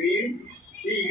MEEM TV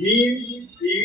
MEEM TV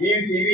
MEEM TV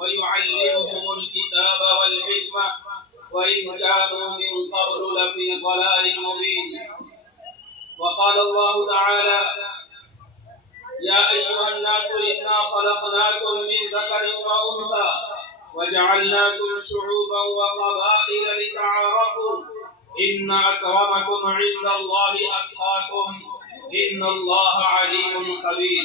ويعلمهم الكتاب والحكمة وإن كانوا من قبل لفي ضلال مبين. وقال الله تعالى: يا أيها الناس إنا خلقناكم من ذكر وأنثى وجعلناكم شعوبا وقبائل لتعارفوا إن أكرمكم عند الله أتقاكم إن الله عليم خبير.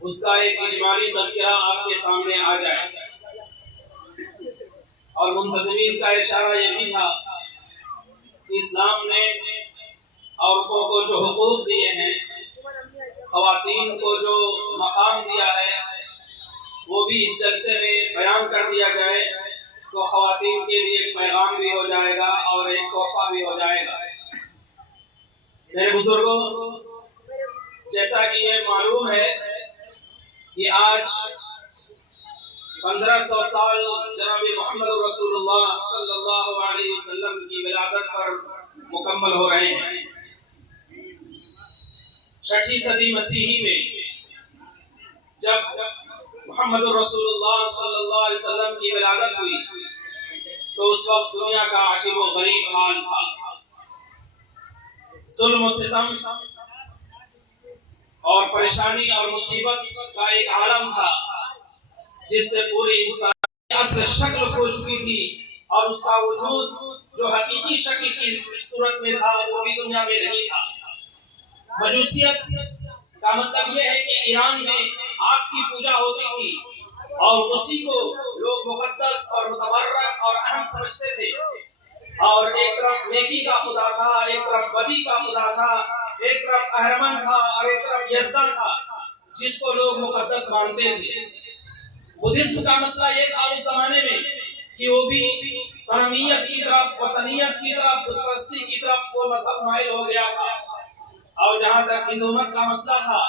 اس کا ایک اجمالی تذکرہ آپ کے سامنے آ جائے۔ اور منتظمین کا اشارہ یہ بھی تھا کہ اسلام نے عورتوں کو جو حقوق دیے ہیں، خواتین کو جو مقام دیا ہے، وہ بھی اس جلسے میں بیان کر دیا جائے تو خواتین کے لیے ایک پیغام بھی ہو جائے گا اور ایک تحفہ بھی ہو جائے گا۔ میرے بزرگوں، جیسا کہ یہ معلوم ہے کہ آج 1500 سال جناب محمد رسول اللہ صلی اللہ علیہ وسلم کی ولادت پر مکمل ہو رہے ہیں۔ 6 صدی مسیحی میں جب محمد رسول اللہ صلی اللہ علیہ وسلم کی ولادت ہوئی تو اس وقت دنیا کا عجیب و غریب حال تھا۔ ظلم و ستم اور پریشانی اور مصیبت کا ایک عالم تھا جس سے پوری انسانی اصل شکل کھو چکی تھی، اور اس کا وجود جو حقیقی شکل کی صورت میں تھا وہ بھی دنیا میں نہیں تھا۔ مجوسیت کا مطلب یہ ہے کہ ایران میں آگ کی پوجا ہوتی تھی اور اسی کو لوگ مقدس اور متبرک اور اہم سمجھتے تھے، اور ایک طرف نیکی کا خدا تھا، ایک طرف بدی کا خدا تھا، ایک طرف اہرمن تھا اور ایک طرف یزدہ تھا جس کو لوگ مقدس مانتے تھے۔ بدھزم کا مسئلہ یہ تھا اس زمانے میں کہ وہ بھی صنمیت کی طرف، وثنیت کی طرف، بت پرستی کی طرف وہ مذہب مائل ہو گیا تھا۔ اور جہاں تک ہندو مت کا مسئلہ تھا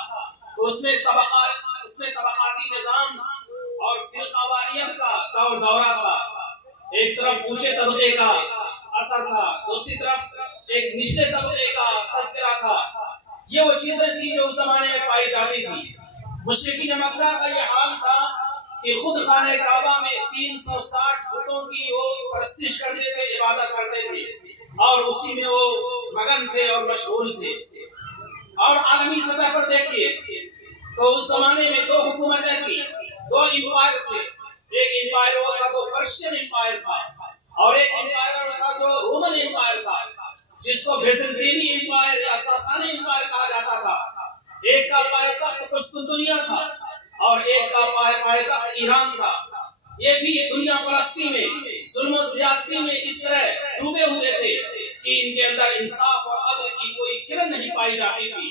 تو اس میں طبقاتی نظام اور فرقہ واریت کا دورہ تھا۔ ایک طرف اونچے طبقے کا اثر تھا، دوسری طرف ایک نچلے طبقے کا تذکرہ تھا۔ یہ وہ چیزیں تھیں جو اس زمانے میں پائی جاتی تھی۔ مشرکین مکہ کا یہ حال تھا کہ خود خانہ کعبہ میں 360 بتوں کی وہ پرستش کرتے تھے، عبادت کرتے تھے، اور اسی میں وہ مگن تھے اور مشغول تھے۔ اور عالمی سطح پر دیکھیے تو اس زمانے میں 2 حکومتیں تھیں، 2 امپائر تھے۔ ایک امپائر وہ تھا جو پرشین امپائر تھا، اور ایک امپائر تھا جو رومن امپائر تھا، جس کو بیزنطینی امپائر یا ساسانی امپائر کہا جاتا تھا۔ ایک کا پائیدخت قسطنطنیہ تھا اور ایک کا پائیدخت ایران تھا۔ یہ بھی دنیا پرستی میں، ظلم و زیادتی میں اس طرح ڈوبے ہوئے تھے کہ ان کے اندر انصاف اور عدل کی کوئی کرن نہیں پائی جاتی تھی۔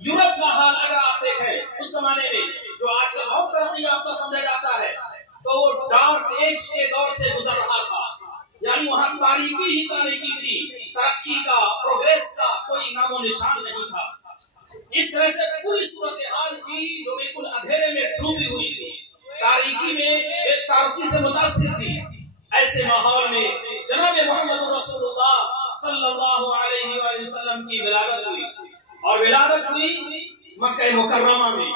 یورپ کا حال اگر آپ دیکھیں اس زمانے میں، جو آج کل بہت ترقی یافتہ سمجھا جاتا ہے، تو وہ ڈارک ایج کے دور سے گزر رہا تھا، یعنی وہاں تاریکی ہی تاریکی تھی، ترقی کا، پروگریس کا کوئی نام و نشان نہیں تھا۔ اس طرح سے پوری صورتحال کی جو بالکل اندھیرے میں ڈوبی ہوئی تھی، تاریکی میں ایک تاریکی سے متاثر تھی۔ ایسے ماحول میں جناب محمد رسول اللہ صلی اللہ علیہ وآلہ وسلم کی ولادت ہوئی، اور ولادت ہوئی مکہ مکرمہ میں،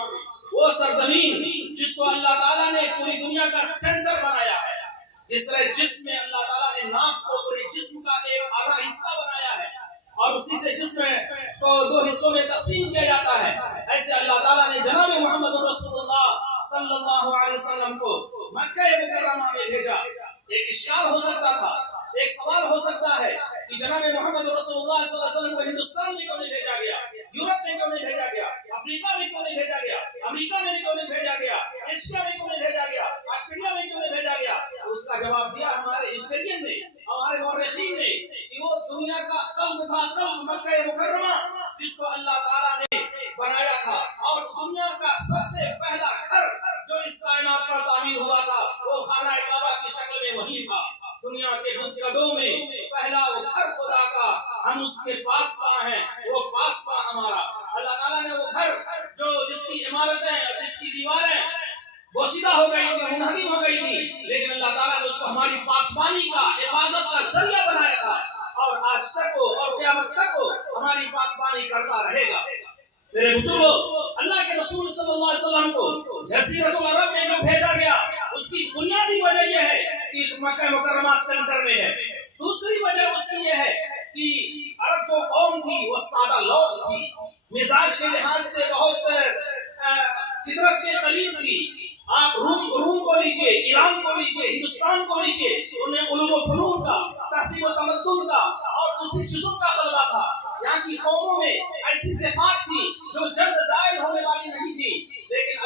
وہ سرزمین جس کو اللہ تعالیٰ نے پوری دنیا کا سینٹر بنایا ہے۔ جس طرح جسم میں اللہ تعالیٰ نے ناف کو پورے جسم کا ایک آدھا حصہ بنایا ہے اور اسی سے جسم کو 2 حصوں میں تقسیم کیا جاتا ہے، ایسے اللہ تعالیٰ نے جناب محمد رسول اللہ صلی اللہ علیہ وسلم کو مکہ مکرمہ میں بھیجا۔ ایک اشکال ہو سکتا تھا، ایک سوال ہو سکتا ہے کہ جناب محمد رسول اللہ صلی اللہ علیہ وسلم کو ہندوستان میں کیوں نہیں بھیجا گیا، یورپ میں کیوں نہیں بھیجا گیا، افریقہ میں کیوں نہیں بھیجا گیا، امریکہ میں کیوں نہیں بھیجا گیا، ایشیا میں کیوں نہیں بھیجا گیا، آسٹریلیا میں کیوں نہیں بھیجا گیا؟ اس کا جواب دیا ہمارے ہسٹورین نے، ہمارے مورخین نے، کہ وہ دنیا کا قلب تھا، قلب مکہ مکرمہ جس کو اللہ تعالیٰ نے بنایا تھا، اور دنیا کا سب سے پہلا گھر جو اس کائنات پر تعمیر ہوا تھا وہ خانہ کعبہ کی شکل میں وہی تھا۔ دنیا کے بتکدوں میں پہلا وہ گھر خدا کا، ہم اس کے پاسباں ہیں، وہ پاسباں ہمارا۔ اللہ تعالیٰ نے وہ گھر جو جس کی عمارتیں اور جس کی دیواریں بوسیدہ ہو گئی تھی، منہدم ہو گئی تھی، لیکن اللہ تعالیٰ نے اس کو ہماری پاسبانی کا، حفاظت کا ذریعہ بنایا تھا، اور آج تک ہو اور قیامت تک ہو ہماری پاسبانی کرتا رہے گا۔ میرے بزرگوں، اللہ کے رسول صلی اللہ علیہ وسلم کو جزیرۃ العرب میں جو بھیجا گیا اس کی بنیادی وجہ یہ ہے کہ اس مکہ مکرمہ سینٹر میں ہے۔ دوسری وجہ اس کی یہ ہے کہ عرب جو قوم تھی وہ سادہ لوگ تھی، مزاج کے لحاظ سے بہت فطرت کے قریب تھی۔ آپ روم کو لیجئے، ایران کو لیجئے، ہندوستان کو لیجئے، انہیں علوم و فنون کا، تہذیب و تمدن کا اور دوسری چیزوں کا غلبہ تھا۔ یہاں کی قوموں میں ایسی صفات تھی جو جلد ظاہر ہونے والی نہیں تھی، لیکن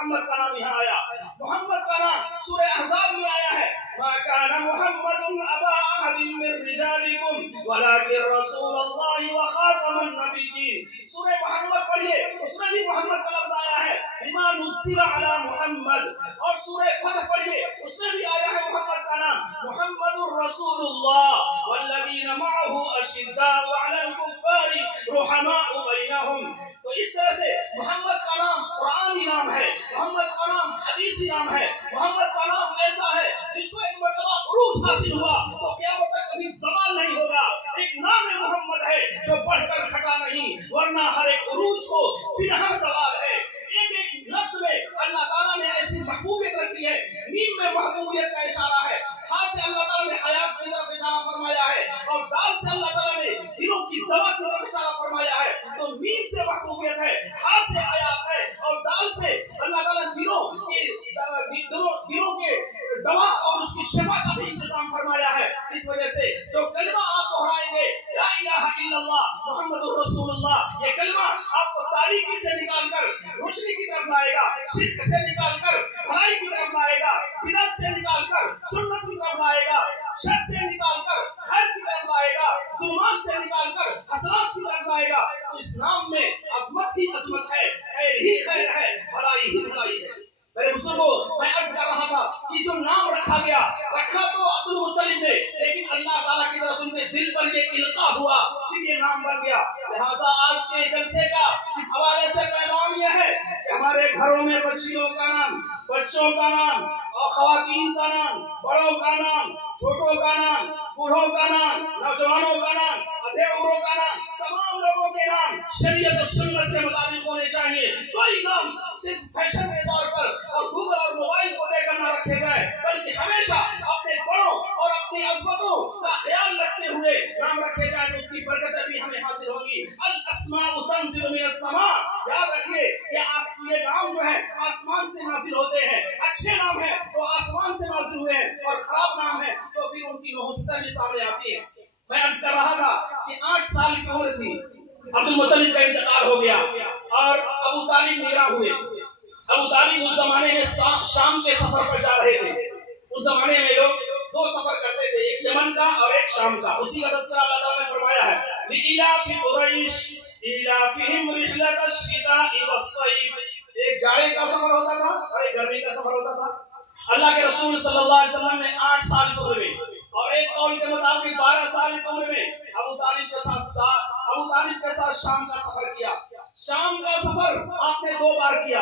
محمد کا نام یہاں آیا. محمد کا نام سورہ احزاب میں آیا ہے. ما كان محمد ابا احد من رجالكم ولكن رسول الله وخاتم النبيين. سورہ محمد پڑھیے, اس میں بھی محمد کا لفظ آیا ہے, بما نزل على محمد. اور سورہ فتح پڑھیے, اس میں بھی آیا ہے محمد کا نام, محمد الرسول اللہ والذین معه اشداء على الكفار رحماء بینہم. تو اس طرح سے محمد کا نام قرآنی نام ہے, محمد کا نام حدیثی نام ہے, محمد کا نام ایسا ہے جس کو ایک مرتبہ عروج حاصل ہوا تو قیامت تک کبھی زوال نہیں ہوگا. ایک نام محمد ہے جو بڑھ کر گھٹا نہیں, ورنہ ہر ایک عروج کو بنا زوال ہے. ایک ایک لفظ میں اللہ تعالیٰ نے ایسی محبوبیت رکھی ہے. میم میں محبوبیت کا اشارہ ہے, ہاں سے اللہ تعالیٰ نے حیات کی طرف اشارہ فرمایا ہے, اور دال سے اللہ تعالیٰ نے دلوں کی دوا کی طرف اشارہ فرمایا ہے. تو میم سے محبوبیت ہے, ہاں سے حیات ہے, اور دال سے اللہ تعالیٰ نے دلوں کے دوا اور اس کی شفا کا بھی انتظام فرمایا ہے. اس وجہ سے جو کلمہ آپ دہرائیں گے لا الہ الا اللہ محمد الرسول اللہ, یہ کلمہ آپ کو تاریکی سے نکال کر روشنی کی طرف لائے گا, شرک سے نکال کر بھلائی کی طرف لائے گا, بدعت سے نکال کر سنت کی طرف لائے گا, شر سے نکال کر خیر کی طرف لائے گا, ظلمات سے نکال کر حسنات کی طرف لائے گا. تو اسلام میں عظمت ہی عظمت ہے, خیر ہی خیر ہے, بھلائی ہی بھلائی ہے. میرے بزرگوں, میں عرض کر رہا تھا کہ جو نام رکھا گیا, رکھا تو عبد المطلب نے, لیکن اللہ تعالیٰ کی طرف ان کے دل پر یہ القاء ہوا, پھر یہ نام بن گیا. لہذا آج کے جلسے کا اس حوالے سے پیغام یہ ہے کہ ہمارے گھروں میں بچیوں کا نام, بچوں کا نام, اور خواتین کا نام, بڑوں کا نام, چھوٹوں کا نام, بوڑھوں کا نام, نوجوانوں کا نام, ادھے عمروں کا نام, تمام لوگوں کے نام شریعت اور سنت کے مطابق ہونے چاہیے. کوئی نام صرف فیشن کے طور پر اور گوگل اور موبائل کو دے کر نہ رکھے گئے, بلکہ ہمیشہ اپنے بڑوں اور اپنی عظمتوں کا خیال رکھتے ہوئے نام رکھے جائیں تو اس کی برکتیں بھی ہمیں حاصل ہوگی. الاسماء تنزل من السماء, یاد رکھیے یہ نام جو ہے آسمان سے نازل ہوتے ہیں. اچھے نام ہیں وہ آسمان سے نازل ہوئے ہیں, اور خراب نام ہے تو پھر ان کی نحوستیں بھی سامنے آتی ہیں. میں عرض کر رہا تھا کہ 8 سال کی عمر تھی, عبد المطلب کا انتقال ہو گیا اور ابو طالب میرا ہوئے. ابو طالب اس زمانے میں شام کے سفر پر جا رہے تھے. اس زمانے میں لوگ 2 سفر کرتے تھے, ایک یمن کا اور ایک شام کا. اسی کا تذکرہ اللہ تعالیٰ نے فرمایا ہے, لِإِلَافِ قُرَيْشٍ إِلَافِهِمْ رِحْلَةَ الشِّتَاءِ وَالصَّيْفِ. ایک جاڑے کا سفر ہوتا تھا اور ایک گرمی کا سفر ہوتا تھا. اللہ کے رسول صلی اللہ علیہ وسلم نے 8 سال کی عمر میں اور ایک قول کے مطابق 12 سال کی عمر میں ابو طالب کے ساتھ شام کا سفر کیا. شام کا سفر آپ نے 2 بار کیا,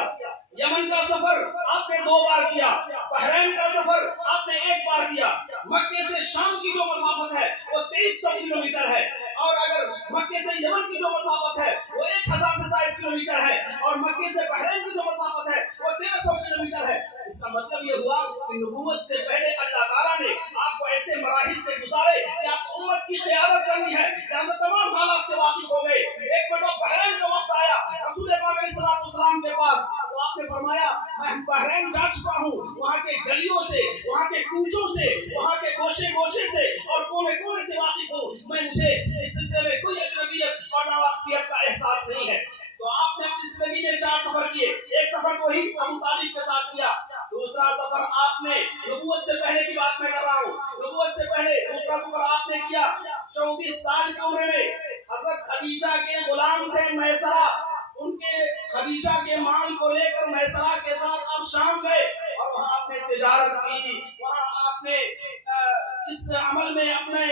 یمن کا سفر آپ نے 2 بار کیا, بحرین کا سفر آپ نے 1 بار کیا. مکے سے شام کی جو مسافت ہے وہ 2300 کلومیٹر ہے, اور اگر مکے سے یمن کی جو مسافت ہے وہ 1000 سے زائد کلومیٹر ہے, اور مکے سے بحرین کی جو مسافت ہے وہ 1300 کلومیٹر ہے. اس کا مطلب یہ ہوا کہ نبوت سے پہلے اللہ تعالیٰ نے آپ کو ایسے مراحل سے گزارے کہ آپ امت کی قیادت کرنی ہے, لہذا تمام حالات سے واقف ہو گئے. ایک مرتبہ بحرین کا وقت آیا رسول پاک علیہ السلام کے پاس, تو آپ نے فرمایا میں بحرین جا چکا ہوں, وہاں کے گلیوں سے, وہاں کے کوچوں سے, وہاں کے گوشے سے اور کونے سے واقف ہوں. مجھے اس سلسلے میں کوئی اجنبیت اور ناواقفیت کا احساس نہیں ہے. تو آپ نے اپنی زندگی میں 4 سفر کیے. ایک سفر تو ہی ابو طالب کے ساتھ کیا, دوسرا سفر آپ نے نبوت سے پہلے کی بات میں کر رہا ہوں, نبوت سے پہلے دوسرا سفر آپ نے کیا 24 سال کی عمر میں. حضرت خدیجہ کے غلام تھے میسرہ, ان کے خدیجہ کے مال کو لے کر میسرہ کے ساتھ آپ شام گئے, اور وہاں آپ نے تجارت کی, وہاں آپ نے اس عمل میں اپنے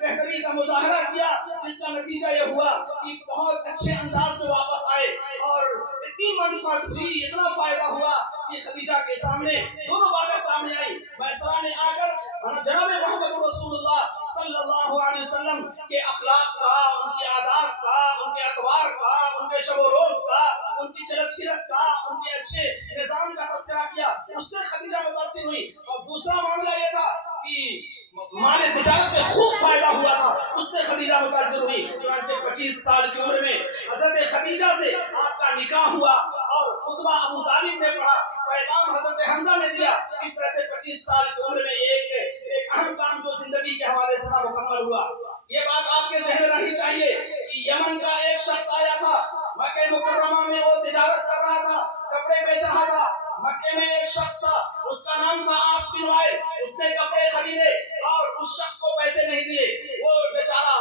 بہتری کا مظاہرہ کیا, جس کا نتیجہ یہ ہوا کہ بہت اچھے انداز میں واپس آئے, اور اتنی منفعت ہوئی, اتنا فائدہ ہوا کہ خدیجہ کے سامنے دونوں باتیں سامنے آئی. میسرہ نے آ کر جناب محمد رسول اللہ صلی اللہ علیہ وسلم کے اخلاق کا, ان کی عادات کا, ان کے اطوار کا, ان کے شب و روز کا, ان کی چلت پھرت کا, ان کے اچھے نظام کا تذکرہ کیا. اس سے خدیجہ متاثر ہوئی. اور دوسرا معاملہ یہ تھا کہ مال تجارت میں خوب فائدہ ہوا تھا, اس سے خدیجہ متاثر ہوئی. چنانچہ 25 سال کی عمر میں حضرت خدیجہ سے آپ کا نکاح ہوا, اور خطبہ ابو طالب نے پڑھا, پیغام حضرت حمزہ نے دیا. اس طرح سے 25 سال کی عمر میں ایک اہم کام جو زندگی کے حوالے سے مکمل ہوا. یہ بات آپ کے ذہن میں رہنی چاہیے کہ یمن کا ایک شخص آیا تھا, مکہ مکرمہ میں وہ تجارت کر رہا تھا، کپڑے بیچ رہا تھا۔ مکے میں ایک شخص تھا، اس کا نام تھا عاص بن وائل، اس نے کپڑے خریدے اور اس شخص کو پیسے نہیں دیے۔ وہ بیچارہ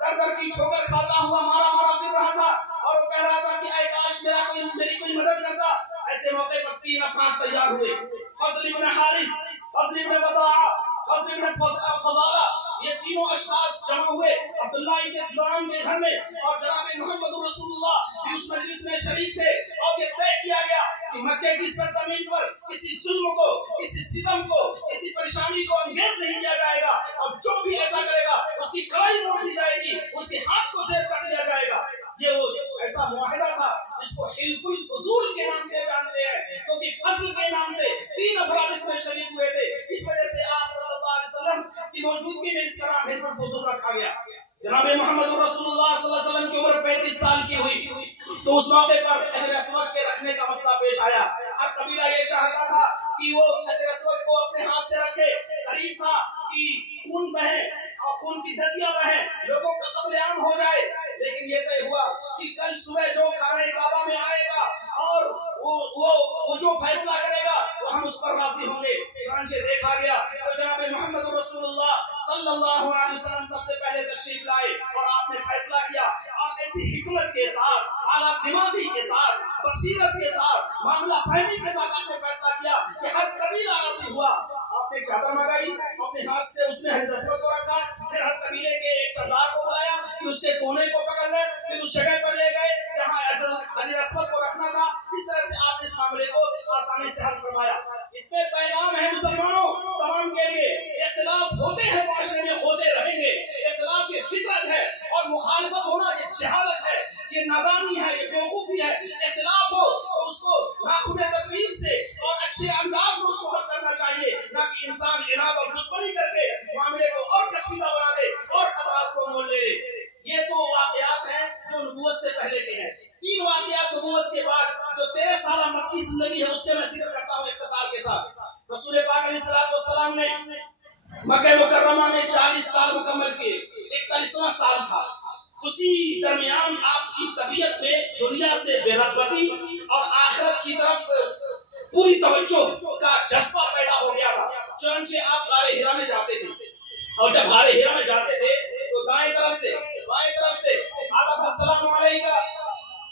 در در کی ٹھوکر کھاتا ہوا مارا مارا پھر رہا تھا اور وہ کہہ رہا تھا کہ اے کاش میری کوئی مدد کرتا۔ ایسے موقع پر 3 افراد تیار ہوئے، فضل ابن حارث، فضل ابن وضاعہ، فضل ابن فضالہ، یہ تینوں اشخاص جمع ہوئے عبداللہ ابن جدعان کے گھر میں، اور جناب محمد رسول اللہ بھی اس مجلس میں شریک تھے، اور یہ طے کیا گیا کہ مکے کی سرزمین پر کسی ظلم کو، کسی ستم کو، کسی پریشانی کو انگیز نہیں کیا جائے گا، اور جو بھی ایسا کرے گا اس کی کلائی موڑ دی جائے گی، اس کے ہاتھ کو زیر کر دیا جائے گا۔ یہ وہ ایسا معاہدہ تھا جس کو حلف الفضول کے نام سے جانتے ہیں، کیونکہ فضل کے نام سے 3 افراد اس میں شریک ہوئے تھے، اس وجہ سے آپ صلی اللہ علیہ وسلم کی موجودگی میں اس کا نام حلف الفضول رکھا گیا۔ جناب محمد رسول اللہ صلی اللہ علیہ وسلم کی عمر 35 سال کی ہوئی تو اس موقع پر حجر اسود کے رکھنے کا مسئلہ پیش آیا۔ ہر قبیلہ یہ چاہتا تھا کہ وہ حجر اسود کو اپنے ہاتھ سے رکھے، قریب تھا کہ خون بہے اور خون کی دھتیاں بہیں، لوگوں کا قتل عام ہو جائے، لیکن یہ طے ہوا کہ کل صبح جو خانہ کعبہ میں آئے گا اور وہ جو فیصلہ کرے گا وہ ہم اس پر راضی ہوں گے۔ چنانچہ دیکھا گیا تو جناب محمد رسول اللہ صلی اللہ علیہ وسلم سب سے پہلے تشریف لائے اور آپ نے فیصلہ کیا، اور ایسی حکمت کے ساتھ، اعلیٰ دماغی کے ساتھ، بصیرت کے ساتھ، معاملہ فہمی کے ساتھ آپ نے فیصلہ کیا کہ ہر قبیلہ راضی ہوا۔ آپ نے چادر منگائی، اپنے ہاتھ سے اس نے حجر اسود کو رکھا، پھر ہر قبیلے کے ایک سردار کو بلایا کہ اس کے کونے کو پکڑ لے، پھر اس جگہ پر لے گئے جہاں حجر اسود کو رکھنا تھا۔ اس طرح سے آپ نے اس معاملے کو آسانی سے حل فرمایا۔ اس میں پیغام ہے مسلمانوں تمام کے لیے، اختلاف ہوتے ہیں معاشرے میں، ہوتے رہیں گے، اختلاف یہ فطرت ہے، اور مخالفت ہونا یہ جہالت ہے، یہ نادانی ہے، یہ بیوقوفی ہے۔ اختلاف ہو تو اس کو ناخن تدبیر سے اور اچھے انداز میں اس کو حل کرنا چاہیے، نہ کہ انسان عناد اور دشمنی کر کے معاملے کو اور کشیدہ بنا دے اور خطرات کو مول لے۔ یہ تو واقعات ہیں جو نبوت سے پہلے کے ہیں۔ 3 واقعات نبوت کے بعد جو 13 سالہ مکی زندگی ہے اس کے میں ذکر کرتا ہوں اختصار کے ساتھ۔ رسول پاک علیہ السلام نے مکہ مکرمہ میں 40 سال مکمل کیے، 41واں سال تھا۔ اسی درمیان آپ کی طبیعت میں دنیا سے بے رغبتی اور آخرت کی طرف پوری توجہ کا جذبہ پیدا ہو گیا تھا۔ چنانچہ آپ غار حرا میں جاتے تھے، اور جب غار حرا میں جاتے تھے تو دائیں طرف سے بائیں طرف سے آتا تھا السلام علیکہ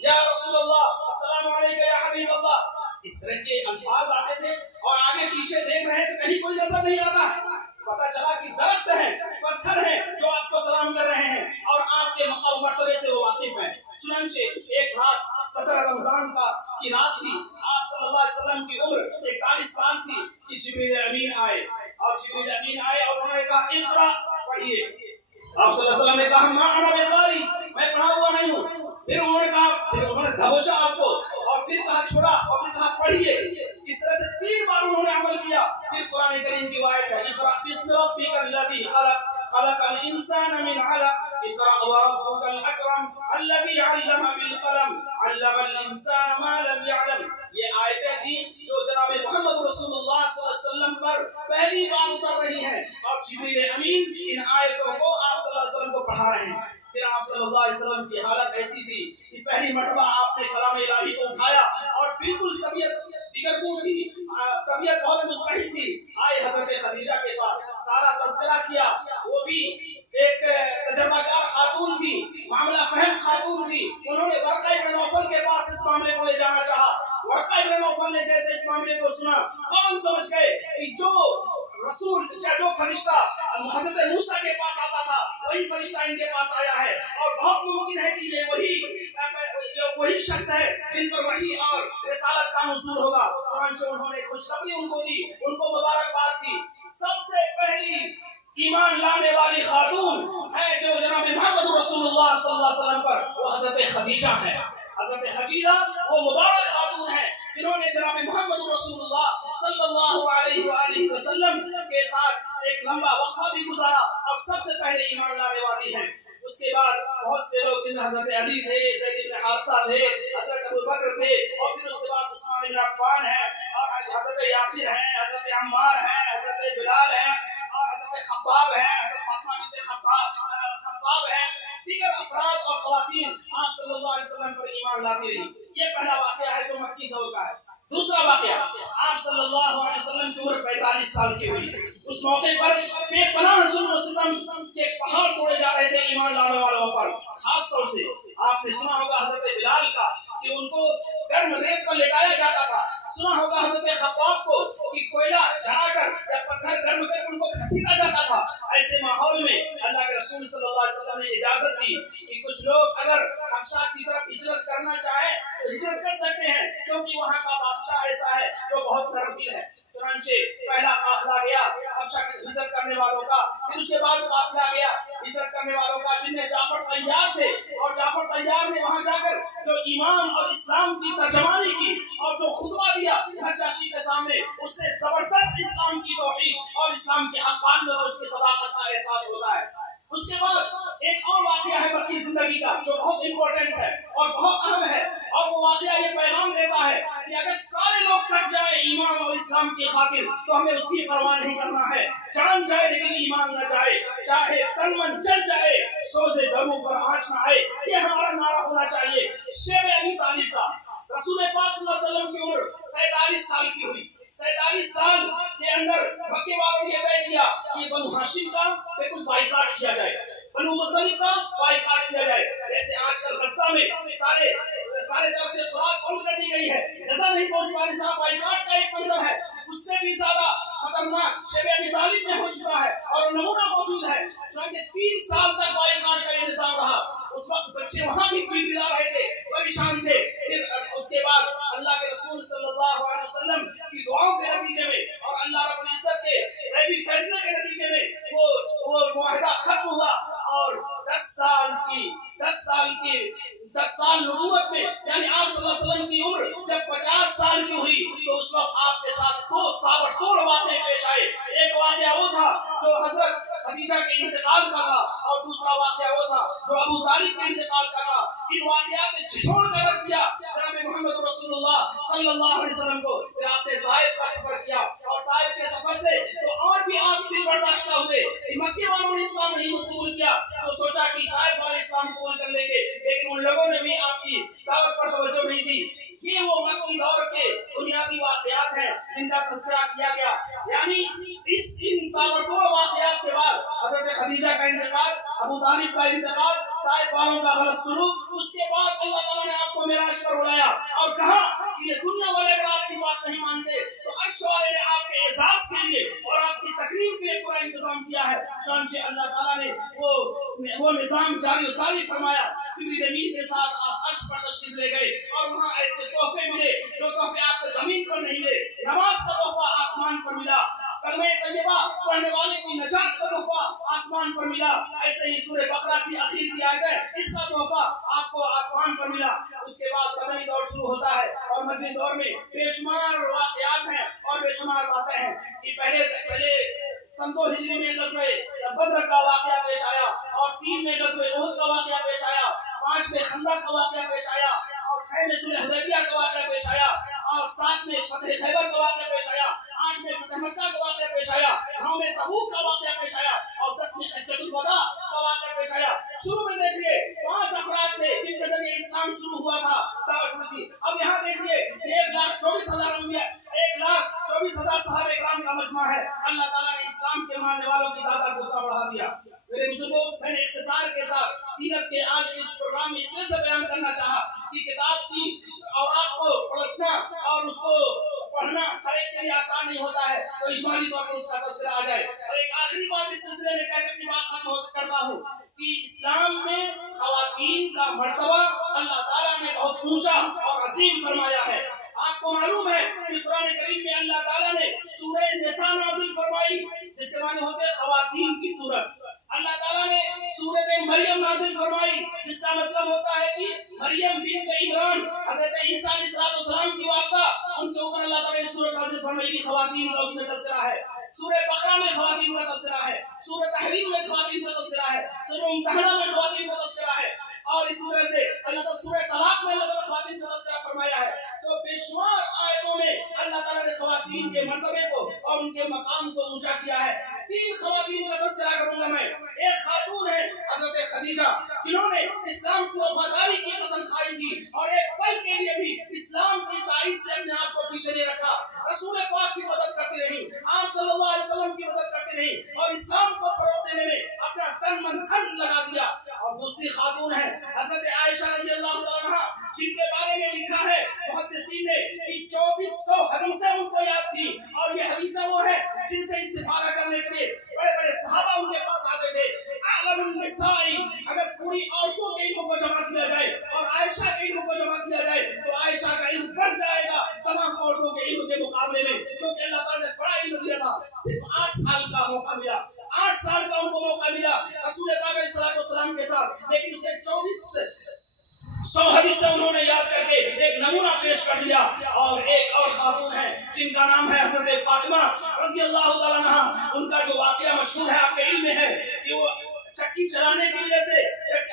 یا رسول اللہ، السلام علیکہ یا حبیب اللہ، اس طرح کے الفاظ آتے تھے، اور آگے پیچھے دیکھ رہے تو کہیں کوئی نظر نہیں آتا۔ پتہ چلا کہ درخت ہیں، پتھر ہیں جو آپ کو سلام کر رہے ہیں اور آپ کے مقام و مرتبے سے وہ واقف ہیں۔ چنانچہ ایک رات 17 رمضان کی رات تھی، آپ صلی اللہ علیہ وسلم کی عمر 41 سال تھی کہ جبریل امین آئے، اور جبریل امین آئے اور انہوں نے کہا اقرا، پڑھیے۔ آپ صلی اللہ علیہ وسلم نے کہا ما انا بقاری، میں پڑھا ہوا نہیں ہوں۔ پھر انہوں نے کہا، پھر انہوں نے دبوچا آپ کو، اور پھر کہا چھوڑا، اور پھر کہا پڑھیے۔ اس طرح سے 3 بار انہوں نے عمل کیا۔ پھر قرآن کریم کی آیت ہے اقرا بسم ربک الذی خلق خلق الانسان من علق اقرا وربک الاکرم الذی علم بالقلم علم الانسان ما لم يعلم۔ یہ آیتیں تھیں جو جناب محمد رسول اللہ صلی اللہ علیہ وسلم پر پہلی بار اتر رہی ہیں، اور جبریل امین ان آیتوں کو آپ صلی اللہ علیہ وسلم کو پڑھا رہے ہیں۔ پھر آپ صلی اللہ علیہ وسلم کی حالت ایسی تھی کہ پہلی مرتبہ آپ نے کلام الہی کو اٹھایا اور بالکل طبیعت دیگرگون تھی، طبیعت بہت مضطرب تھی۔ آئے حضرت خدیجہ کے پاس، سارا تذکرہ کیا، وہ بھی ایک تجربہ کار خاتون تھی، معاملہ فہم خاتون تھی۔ انہوں نے ورقہ ابن نوفل کے پاس اس معاملے کو لے جانا چاہا۔ ورقہ ابن نوفل نے جیسے اس معاملے کو سنا، فوراً سمجھ گئے کہ جو رسول جو فرشتہ حضرت موسیٰ کے پاس آتا تھا وہی فرشتہ ان کے پاس آیا ہے، اور بہت ممکن ہے کہ یہ وہی شخص ہے جن پر وحی اور رسالت کا نزول ہوگا۔ چنانچہ انہوں نے خوشخبری ان کو دی، ان کو مبارکباد دی۔ سب سے پہلی ایمان لانے والی خاتون ہے جو جناب محمد رسول اللہ صلی اللہ علیہ وسلم پر، وہ حضرت خدیجہ ہے۔ حضرت خدیجہ وہ مبارک خاتون ہے جنہوں نے جناب محمد رسول اللہ صلی اللہ علیہ وآلہ وسلم کے ساتھ ایک لمبا وقفہ بھی گزارا، اور سب سے پہلے ایمان لانے والی ہیں۔ اس کے بعد بہت سے لوگ جن میں حضرت علی تھے، زید بن حارثہ تھے، حضرت ابو بکر تھے، اور پھر اس کے بعد عثمان بن عفان ہیں، اور حضرت یاسر ہیں، حضرت عمار ہیں، حضرت بلال ہیں، اور حضرت خباب ہیں، حضرت فاطمہ بنت خباب ہیں۔ دیگر افراد اور خواتین آپ صلی اللہ علیہ وسلم پر ایمان ایمان لاتی رہی۔ یہ پہلا واقعہ ہے جو مکی دور کا ہے۔ دوسرا واقعہ، آپ صلی اللہ علیہ وسلم کی عمر 45 سال کی ہوئی۔ اس موقع پر بے پناہ ظلم و ستم کے پہاڑ توڑے جا رہے تھے ایمان لانے والوں پر۔ خاص طور سے آپ نے سنا ہوگا حضرت بلال کا کہ ان کو گرم ریت پر لٹایا جاتا تھا۔ سنا ہوگا حضرت خباب کو کہ کوئلہ جلا کر یا پتھر گرم کر ان کو گھسیٹا جاتا تھا۔ ایسے ماحول میں اللہ کے رسول صلی اللہ علیہ وسلم نے اجازت دی کہ کچھ لوگ اگر حبشہ کی طرف ہجرت کرنا چاہیں تو ہجرت کر سکتے ہیں، کیونکہ وہاں کا بادشاہ ایسا ہے جو بہت نرم دل ہے۔ چنانچہ پہلا قافلہ گیا حبشہ کی ہجرت کرنے والوں کا، پھر اس کے بعد قافلہ گیا ہجرت کرنے والوں کا جن میں جعفر طیار تھے، اور جعفر طیار نے وہاں جا کر جو ایمان اور اسلام کی ترجمانی کی اور جو خطبہ دیا نجاشی کے سامنے، اس سے زبردست اسلام کی توحید اور اسلام کی حقانیت اور اس کی صداقت کا احساس ہوتا ہے۔ اس کے بعد ایک اور واقعہ ہے مکی زندگی کا جو بہت امپورٹنٹ ہے اور بہت اہم ہے، اور وہ واقعہ یہ پیغام دیتا ہے کہ اگر سارے لوگ کٹ جائیں ایمان اور اسلام کی خاطر تو ہمیں اس کی پرواہ نہیں کرنا ہے۔ جان جائے لیکن ایمان نہ جائے، چاہے تن من جل جائے سوزے دروں پر آنچ نہ آئے، یہ ہمارا نعرہ ہونا چاہیے۔ شیب ابی طالب کا رسول پاک صلی اللہ علیہ وسلم کی عمر 47 سال کی ہوئی۔ 47 سال کے اندر مکے والوں نے یہ طے کیا کہ بنو ہاشم کا بالکل بائیکاٹ کیا جائے، بنو مطلب کا بائیکاٹ کیا جائے۔ جیسے آج کل غزہ میں سارے طرف سے خوراک بند کر دی گئی ہے، غزہ نہیں پہنچ پا رہی، سارا بائیکاٹ کا ایک منظر ہے۔ اس سے بھی زیادہ خطرناک شیب ابی طالب میں ہو چکا ہے اور نمونہ موجود ہے۔ چنانچہ 3 سال تک بائیکاٹ کا یہ نظام رہا۔ اس وقت بچے وہاں بھی پلا رہے تھے، پریشان تھے۔ پھر اس کے بعد اللہ کے رسول صلی اللہ علیہ وسلم کی دعاؤں کے نتیجے میں اور اللہ رب العزت کے غیبی فیصلے کے نتیجے میں وہ معاہدہ ختم ہوا، اور 10 سال نبوت میں، یعنی آپ صلی اللہ علیہ وسلم کی عمر جب 50 سال کی ہوئی تو اس وقت آپ کے ساتھ 2 تابڑتوڑ واقعے پیش آئے۔ ایک واقعہ وہ تھا جو حضرت خدیجہ کے انتقال کا تھا، اور دوسرا واقعہ وہ تھا جو ابو طالب کے انتقال کا تھا۔ ان واقعات نے جھنجھوڑ کر رکھ دیا جناب محمد رسول اللہ صلی اللہ علیہ وسلم کو۔ پھر آپ نے طائف کا سفر کیا، اور طائف کے سفر سے تو اور بھی آپ دل برداشتہ ہوئے کہ مکے والوں نے اسلام نہیں قبول کیا، تو سوچا کہ طائف والے اسلام قبول کر لیں گے، لیکن ان لوگوں نے بھی آپ کی دعوت پر توجہ نہیں دی۔ یہ وہ مکی دور کے بنیادی واقعات ہیں جن کا تذکرہ کیا گیا۔ یعنی ان تابڑتوڑ واقعات کے بعد حضرت خدیجہ کا انتقال، ابو طالب کا انتقال، طائف والوں کا غلط سلوک، اس کے بعد اللہ تعالیٰ نے آپ کو معراج پر بلایا اور کہا کہ یہ دنیا والے اگر آپ کی بات نہیں مانتے تو عرش والے نے آپ کے اعزاز کے لیے اور آپ کی تقریب کے لیے پورا انتظام کیا ہے۔ چنانچہ اللہ تعالیٰ نے وہ نظام جاری و ساری فرمایا۔ جبریل امین کے ساتھ آپ عرش پر تشریف لے گئے، اور وہاں ایسے تحفے ملے جو تحفے آپ کو زمین پر نہیں ملے۔ نماز کا تحفہ آسمان پر ملا، کلمہ طیبہ پڑھنے والے کی نجات کا تحفہ آسمان پر ملا۔ ایسے ہی سورہ بقرہ کی آخر کی آیت ہے، اس کا تحفہ آپ کو آسمان پر ملا۔ اس کے بعد مدنی دور شروع ہوتا ہے، اور مدنی دور میں بے شمار واقعات ہیں اور بے شمار باتیں ہیں کہ پہلے سن 2 ہجری میں غزوہ بدر کا واقعہ پیش آیا، اور 3 میں غزوہ احد کا واقعہ پیش آیا، 5 میں خندق کا واقعہ پیش آیا، اور 6 میں صلح حدیبیہ کا واقعہ پیش آیا، اور 7 میں فتح خیبر کا واقعہ پیش آیا، 8 میں فتح مکہ کا واقعہ پیش آیا، 9 میں تبوک کا واقعہ پیش آیا، اور 10 میں حجۃ الوداع کا واقعہ پیش آیا۔ شروع میں دیکھیے 5 افراد تھے جن کے ذریعے اسلام شروع ہوا تھا دعوت کی۔ اب یہاں دیکھیے 1,24,000 انبیاء، 1,24,000 صحابہ کرام کا مجمع ہے۔ اللہ تعالیٰ نے اسلام کے ماننے والوں کی تعداد کو اتنا بڑھا دیا۔ میرے بزرگوں، میں نے اختصار کے ساتھ سیرت کے آج کے اس پروگرام میں اس وجہ سے بیان کرنا چاہا کہ کتاب کی اوراق کو پلٹنا اور اس کو پڑھنا ہر ایک کے لیے آسان نہیں ہوتا ہے، تو اجمالی طور پر اس کا تذکرہ آ جائے۔ اور ایک آخری بات اس سلسلے میں کہہ کے اپنی بات ختم کرتا ہوں کہ اسلام میں خواتین کا مرتبہ اللہ تعالیٰ نے بہت اونچا اور عظیم فرمایا ہے۔ آپ کو معلوم ہے کہ قرآن کریم میں اللہ تعالیٰ نے سورہ نساء نازل فرمائی، جس کے معنی ہوتے ہیں خواتین کی سورت۔ اللہ تعالیٰ نے سورۃ مریم نازل فرمائی، جس کا مطلب ہوتا ہے کہ مریم بنت عمران حضرت عیسیٰ علیہ السلام کی والدہ، ان کے اوپر اللہ تعالیٰ نے سورت نازل فرمائی کہ خواتین کا اس میں تذکرہ ہے۔ سورہ بقرہ میں خواتین خواتین کا تذکرہ ہے، سورہ تحریم میں خواتین کا تذکرہ ہے، سورہ ممتحنہ میں خواتین کا تذکرہ ہے، اور اسی طرح سے اللہ تعالیٰ سورہ طلاق میں اللہ تعالیٰ خواتین کا تذکرہ فرمایا ہے. تو بے شمار آیتوں میں اللہ تعالیٰ نے خواتین کے مرتبے کو اور ان کے مقام کو اونچا کیا ہے. 3 خواتین کا تذکرہ کروں گا میں. ایک خاتون ہے حضرت خدیجہ، جنہوں نے اسلام کی وفاداری کی قسم کھائی تھی اور ایک پل کے لیے بھی اسلام کی تائید سے اپنے آپ کو پیچھے نہیں رکھا. رسول پاک کی مدد کرتی رہی، آپ صلی اللہ علیہ وسلم کی مدد کرتی رہی اور اسلام کو فروغ دینے میں اپنا تن من دھن لگا دیا. اور دوسری خاتون ہے حضرت عائشہ رضی اللہ تعالیٰ عنہا، جن کے بارے میں لکھا ہے محدثین نے کہ 2400 حدیثیں ان کو یاد تھی، اور یہ حدیثیں وہ ہیں جن سے استفادہ کرنے کے لیے بڑے بڑے صحابہ ان کے پاس آتے تھے. عالم النساء، اگر پوری عورتوں کے علم کو جمع کیا جائے اور عائشہ کے علم کو جمع کیا جائے تو عائشہ کا علم بڑھ جائے گا تمام عورتوں کے علم کے مقابلے میں، کیونکہ اللہ تعالیٰ نے بڑا علم دیا تھا. صرف 8 سال کا موقع ملا، 8 سال کا ان کو موقع ملا رسول پاک علیہ الصلوۃ والسلام کے ساتھ، لیکن اس میں 2400 حدیثیں انہوں نے یاد کر کے ایک نمونہ پیش کر دیا. اور ایک اور خاتون ہے جن کا نام ہے حضرت فاطمہ رضی اللہ تعالیٰ عنہا. ان کا جو واقعہ مشہور ہے آپ کے علم میں ہے کہ وہ چکی چلانے کی وجہ سے،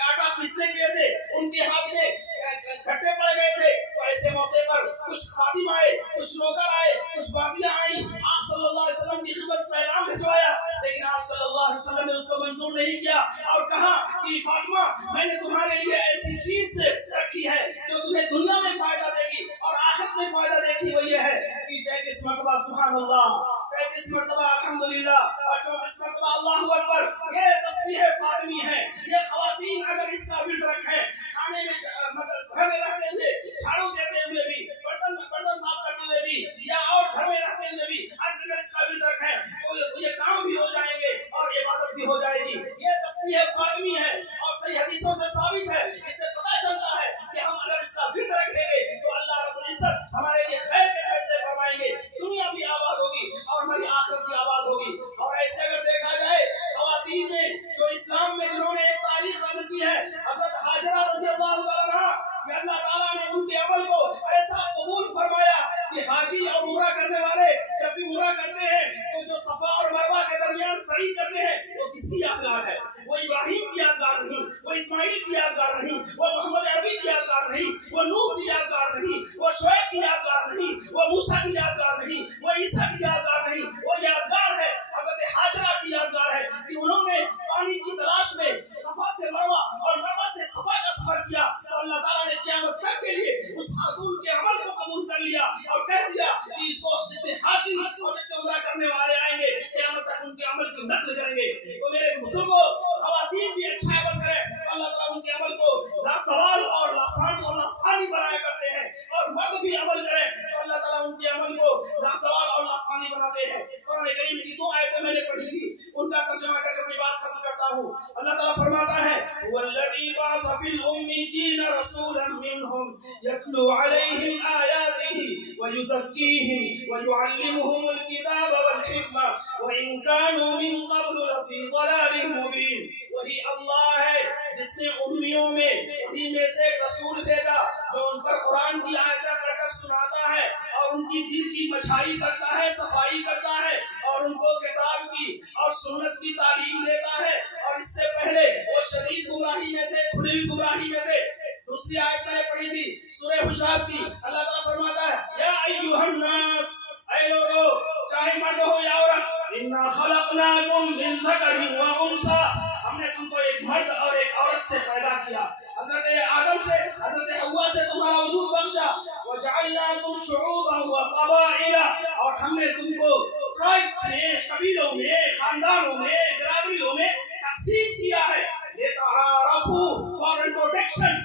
آٹا پیسنے کی وجہ سے ان کے ہاتھ میں گھٹے پڑ گئے تھے. تو ایسے موقع پر کچھ خادم آئے، کچھ نوکر آئے، کچھ باقیاں آئیں، آپ صلی اللہ علیہ وسلم کی خدمت پیغام بھجوایا، لیکن آپ صلی اللہ علیہ وسلم نے اس کو منظور نہیں کیا اور کہا کہ فاطمہ میں نے تمہارے لیے ایسی چیز رکھی ہے جو تمہیں دنیا میں فائدہ دے گی اور آخرت میں فائدہ دے گی. وہ یہ ہے کہ 33 مرتبہ سبحان اللہ، 33 مرتبہ الحمدللہ اور 24 مرتبہ اللہ اکبر. یہ تسبیح فاطمی ہے. یہ خواتین اگر اس کا ورد رکھیں، کھانے میں مطلب گھر میں رہتے ہوئے، جھاڑو دیتے ہوئے بھی، برتن صاف کرتے ہوئے بھی، یا اور گھر میں رہتے ہوئے بھی اگر اس کا ورد رکھیں تو یہ کام بھی ہو جائیں گے اور عبادت بھی ہو جائے گی. یہ تسبیح فاطمی ہے اور صحیح حدیثوں سے ثابت ہے. اس سے پتہ چلتا ہے کہ ہم اگر اس کا ورد رکھیں گے تو اللہ رب العزت ہمارے لیے خیر کے فیصلے فرمائیں گے، دنیا بھی آباد ہوگی اور ہماری آخرت بھی آباد ہوگی. اور ایسے اگر دیکھا جائے خواتین میں جو اسلام میں جنہوں نے ایک تاریخ قائم کی ہے، حضرت ہاجرہ رضی اللہ تعالیٰ عنہا، کہ اللہ تعالیٰ نے ان کے عمل کو ایسا قبول فرمایا کہ حاجی اور عمرہ کرنے والے جب بھی عمرہ کرتے ہیں تو جو صفا اور مروہ کے درمیان سعی کرتے ہیں وہ کس کی یادگار ہے؟ وہ ابراہیم کی یادگار نہیں، وہ اسماعیل کی یادگار نہیں، وہ محمد عربی کی یادگار نہیں، وہ نوح کی یادگار نہیں، وہ شعیب کی یادگار نہیں، وہ موسیٰ کی یادگار نہیں، وہ عیسیٰ کی یادگار نہیں. وہ یادگار ہے حضرت ہاجرہ کی یادگار ہے کہ انہوں نے پانی کی تلاش میں صفا سے مروہ اور مروہ سے صفا کا سفر کیا. تو اللہ تعالیٰ نے قیامت تک کے لیے اس خاتون کے عمل کو قبول کر لیا اور کہہ دیا کہ اس کو جتنے حاجی اور جتنے عمرہ کرنے والے آئیں گے قیامت تک ان کے عمل کی نقل کریں گے. تو میرے بزرگوں، خواتین بھی اچھا عمل کریں تو اللہ تعالیٰ ان کے عمل کو لاسوال اور لاسانی اور لافانی بنایا کرتے ہیں، اور مرد بھی عمل کریں تو اللہ تعالیٰ ان کے عمل کو لاسوال اور لافانی بناتے ہیں. قرآن کریم کی 2 آیتیں میں نے پڑھی تھی، ان کا ترجمہ کر کے اپنی بات ختم کرتا ہوں. اللہ تعالیٰ فرماتا ہے والذی بعث فی الامیین رسولا منہم یتلو علیہم آیاتہ ویزکیہم ویعلمہم الکتاب والحکمہ وإن كانوا من قبل لفی ضلال مبین. وہی اللہ ہے جس نے امیوں میں انہی میں سے ایک رسول بھیجا جو ان پر قرآن کی آیتیں پڑھ کر سناتا ہے اور ان کی دل کی مچھائی کرتا ہے، صفائی کرتا ہے اور ان کو کتاب کی اور سنت کی تعلیم دیتا ہے. اور اس سے پہلے وہ شدید گمراہی میں تھے، کھلی ہوئی گمراہی میں تھے. دوسری آیت میں نے پڑھی تھی سورہ حجرات کی. اللہ تعالیٰ فرماتا ہے یا ایھا الناس، اے لوگو چاہے مرد ہو یا عورت، انا خلقناکم من ذکر و انثی، ہم نے تم کو ایک مرد اور ایک عورت سے پیدا کیا. حضرت آدم سے، حضرت حوا سے تمہارا وجود بخشا. وجعلناکم شعوبا وقبائل، اور ہم نے تم کو ٹرائبس میں، قبیلوں میں، خاندانوں میں، برادریوں میں تقسیم کیا ہے. لتعارفوا، for introduction,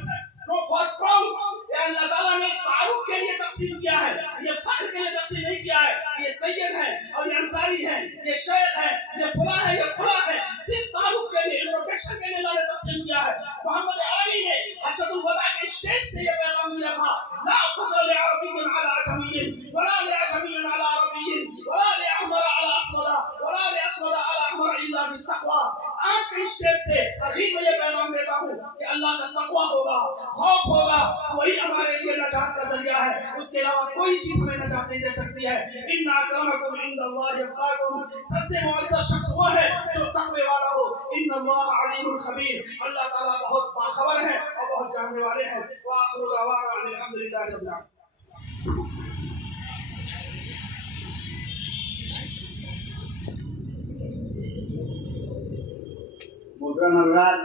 no for proud. Allah تعالیٰ نے تعارف کے لیے تقسیم کیا ہے، یہ فخر کے لیے تقسیم نہیں کیا ہے. یہ سید ہے اور یہ انصاری ہے، یہ شیخ ہے، یہ فلاں ہے، یہ فلاں ہے. صرف تعارف کے لیے، انٹروڈکشن کے لیے اللہ نے تقسیم کیا ہے. محمد عربی نے حجۃ الوداع کے اسٹیج سے یہ پیغام دیا تھا لا فخر لعربی علی عجمی ولا لعجمی علی عربی ولا لاحمر علی اسود ولا لاسود علی احمر الا بالتقوى. آج کے اسٹیج سے عظیم میں یہ پیغام دیتا ہوں کہ اللہ کا تقوی ہوگا، خوف ہوگا، وہی ہمارے لیے نجات کا ذریعہ ہے، اس کے علاوہ کوئی چیز ہمیں نجات نہیں دے سکتی ہے۔ ان اکرمکم عند اللہ اتقاکم، سب سے معزز شخص وہ ہے جو تقوی والا ہو۔ ان اللہ علیم خبیر، اللہ تعالیٰ بہت باخبر ہے اور بہت جاننے والے ہیں۔ وآخر دعوانا ان الحمدللہ رب العالمین۔ محترم حضرات،